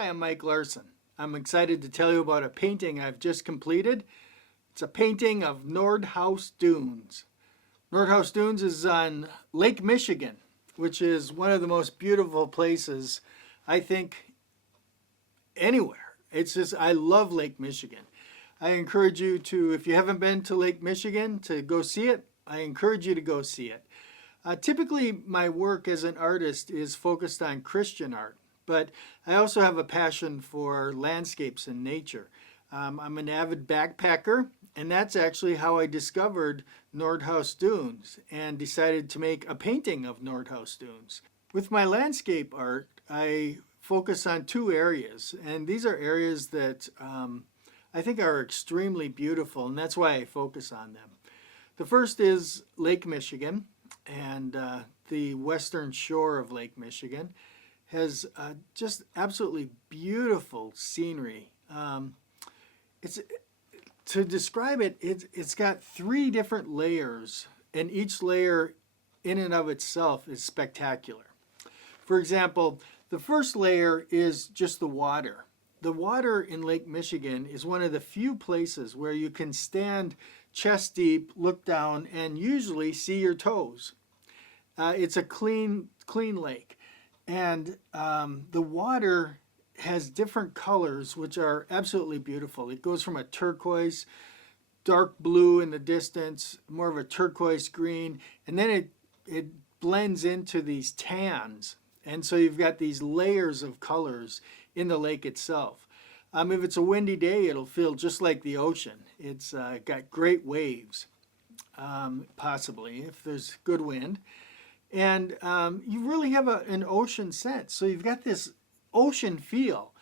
Hi, I'm Mike Larson. I'm excited to tell you about a painting I've just completed. It's a painting of Nordhouse Dunes. Nordhouse Dunes is on Lake Michigan, which is one of the most beautiful places, I think, anywhere. It's just, I love Lake Michigan. I encourage you to, if you haven't been to Lake Michigan, to go see it. I encourage you to go see it. Typically, my work as an artist is focused on Christian art, but I also have a passion for landscapes and nature. I'm an avid backpacker, and that's actually how I discovered Nordhouse Dunes and decided to make a painting of Nordhouse Dunes. With my landscape art, I focus on two areas, and these are areas that I think are extremely beautiful, and that's why I focus on them. The first is Lake Michigan, and the western shore of Lake Michigan has just absolutely beautiful scenery. To describe it, it's got three different layers, and each layer in and of itself is spectacular. For example, the first layer is just the water. The water in Lake Michigan is one of the few places where you can stand chest deep, look down, and usually see your toes. It's a clean lake, and the water has different colors which are absolutely beautiful. It goes from a turquoise, dark blue in the distance, more of a turquoise green, and then it blends into these tans. And so you've got these layers of colors in the lake itself. If it's a windy day, it'll feel just like the ocean. It's got great waves, possibly, if there's good wind. And you really have an ocean sense. So you've got this ocean feel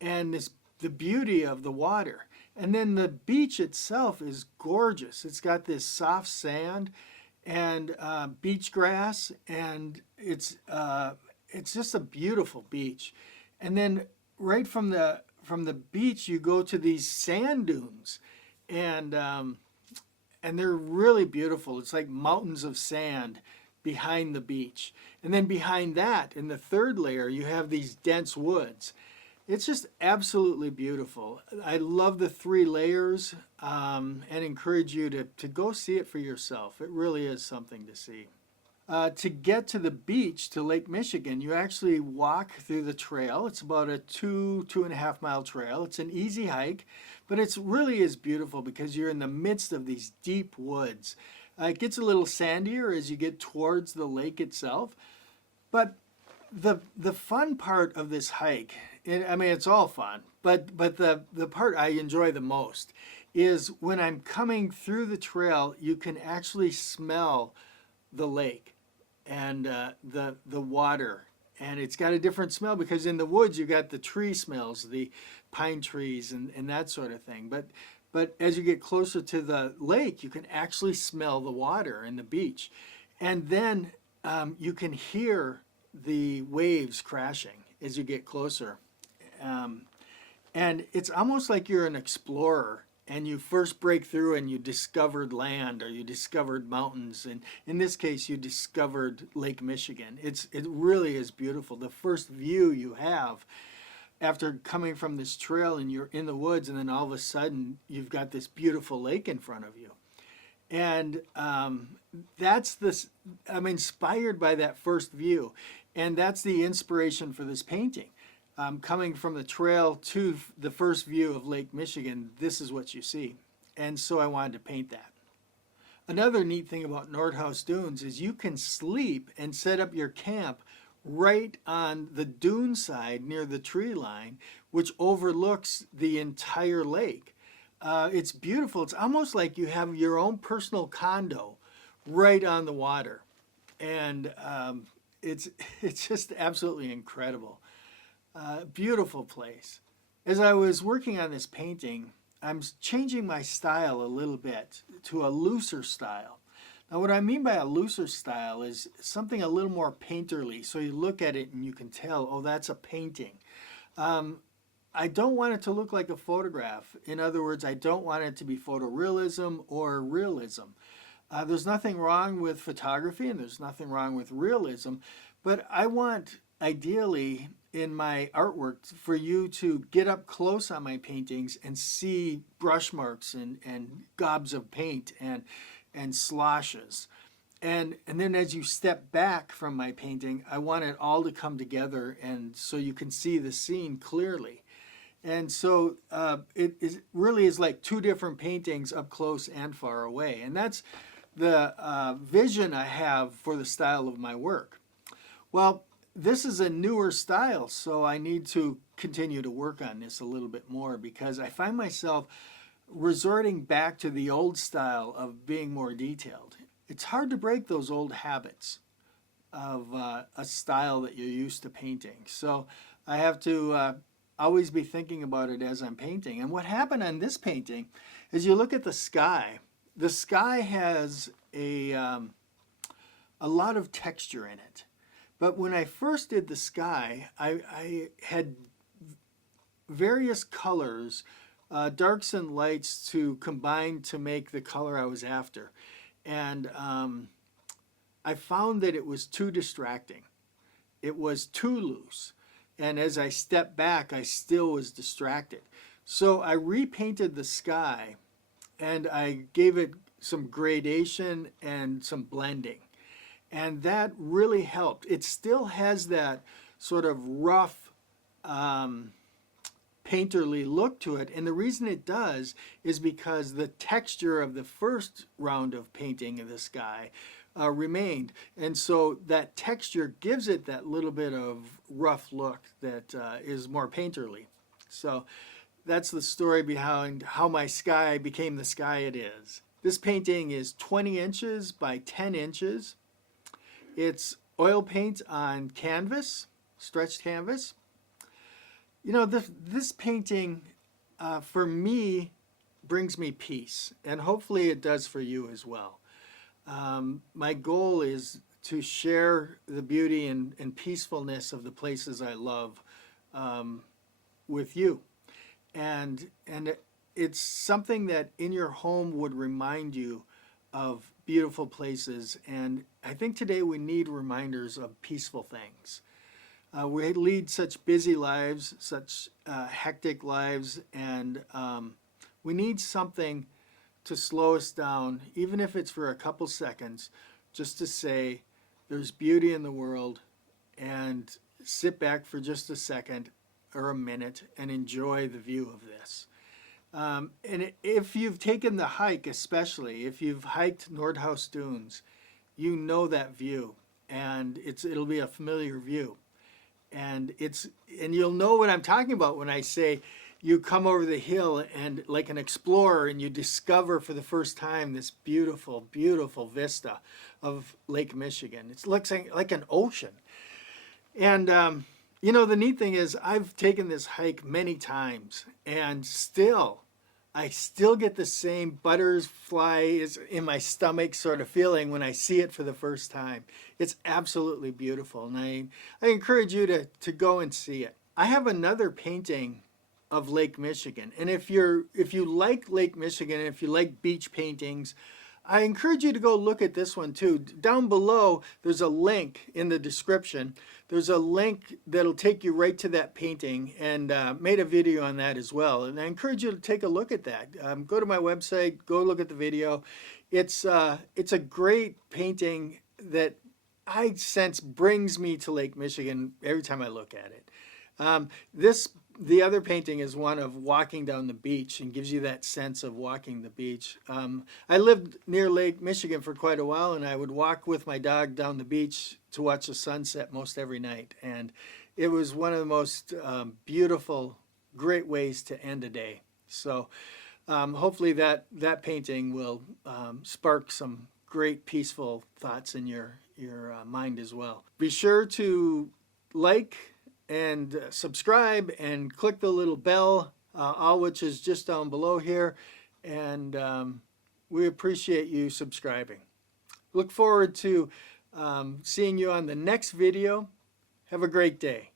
and the beauty of the water. And then the beach itself is gorgeous. It's got this soft sand and beach grass, and it's just a beautiful beach. And then right from the beach, you go to these sand dunes, and they're really beautiful. It's like mountains of sand behind the beach. And then behind that, in the third layer, you have these dense woods. It's just absolutely beautiful. I love the three layers and encourage you to go see it for yourself. It really is something to see. To get to the beach, to Lake Michigan, you actually walk through the trail. It's about a 2.5 mile trail. It's an easy hike, but it really is beautiful because you're in the midst of these deep woods. It gets a little sandier as you get towards the lake itself, but the fun part of this hike, it's all fun, but the part I enjoy the most is when I'm coming through the trail, you can actually smell the lake and the water, and it's got a different smell because in the woods you got the tree smells, the pine trees and that sort of thing. But as you get closer to the lake, you can actually smell the water and the beach, and then you can hear the waves crashing as you get closer, and it's almost like you're an explorer. And you first break through and you discovered land or you discovered mountains. And in this case, you discovered Lake Michigan. It really is beautiful. The first view you have after coming from this trail and you're in the woods, and then all of a sudden you've got this beautiful lake in front of you. And I'm inspired by that first view. And that's the inspiration for this painting. Coming from the trail to the first view of Lake Michigan, this is what you see. And so I wanted to paint that. Another neat thing about Nordhouse Dunes is you can sleep and set up your camp right on the dune side near the tree line, which overlooks the entire lake. It's beautiful. It's almost like you have your own personal condo right on the water. And it's just absolutely incredible. Beautiful place. As I was working on this painting, I'm changing my style a little bit to a looser style. Now what I mean by a looser style is something a little more painterly, so you look at it and you can tell, oh, that's a painting. I don't want it to look like a photograph. In other words, I don't want it to be photorealism or realism. There's nothing wrong with photography and there's nothing wrong with realism, but I want ideally in my artwork for you to get up close on my paintings and see brush marks and gobs of paint and sloshes. And then as you step back from my painting, I want it all to come together and so you can see the scene clearly. And so it really is like two different paintings up close and far away. And that's the vision I have for the style of my work. Well, this is a newer style, so I need to continue to work on this a little bit more because I find myself resorting back to the old style of being more detailed. It's hard to break those old habits of a style that you're used to painting. So I have to always be thinking about it as I'm painting. And what happened on this painting is you look at the sky. The sky has a lot of texture in it. But when I first did the sky, I had various colors, darks and lights, to combine to make the color I was after. And I found that it was too distracting. It was too loose. And as I stepped back, I still was distracted. So I repainted the sky and I gave it some gradation and some blending. And that really helped. It still has that sort of rough, painterly look to it. And the reason it does is because the texture of the first round of painting of the sky remained. And so that texture gives it that little bit of rough look that is more painterly. So that's the story behind how my sky became the sky it is. This painting is 20 inches by 10 inches. It's oil paint on canvas, stretched canvas. You know, this painting, for me, brings me peace, and hopefully it does for you as well. My goal is to share the beauty and peacefulness of the places I love with you. And it's something that in your home would remind you of beautiful places. And I think today we need reminders of peaceful things. We lead such busy lives, such hectic lives, and we need something to slow us down, even if it's for a couple seconds, just to say there's beauty in the world, and sit back for just a second or a minute and enjoy the view of this. And if you've taken the hike, especially if you've hiked Nordhouse Dunes, you know that view, and it'll be a familiar view. And you'll know what I'm talking about when I say you come over the hill and like an explorer and you discover for the first time this beautiful, beautiful vista of Lake Michigan. It looks like an ocean. And you know, the neat thing is I've taken this hike many times and I still get the same butterflies in my stomach sort of feeling when I see it for the first time. It's absolutely beautiful, and I encourage you to go and see it. I have another painting of Lake Michigan, and if you like Lake Michigan, if you like beach paintings, I encourage you to go look at this one too. Down below, there's a link in the description. There's a link that'll take you right to that painting, and made a video on that as well. And I encourage you to take a look at that. Go to my website, go look at the video. It's a great painting that I sense brings me to Lake Michigan every time I look at it. The other painting is one of walking down the beach and gives you that sense of walking the beach. I lived near Lake Michigan for quite a while, and I would walk with my dog down the beach to watch the sunset most every night. And it was one of the most beautiful, great ways to end a day. So hopefully that painting will spark some great peaceful thoughts in your mind as well. Be sure to like and subscribe and click the little bell, all which is just down below here, and we appreciate you subscribing. Look forward to seeing you on the next video. Have a great day.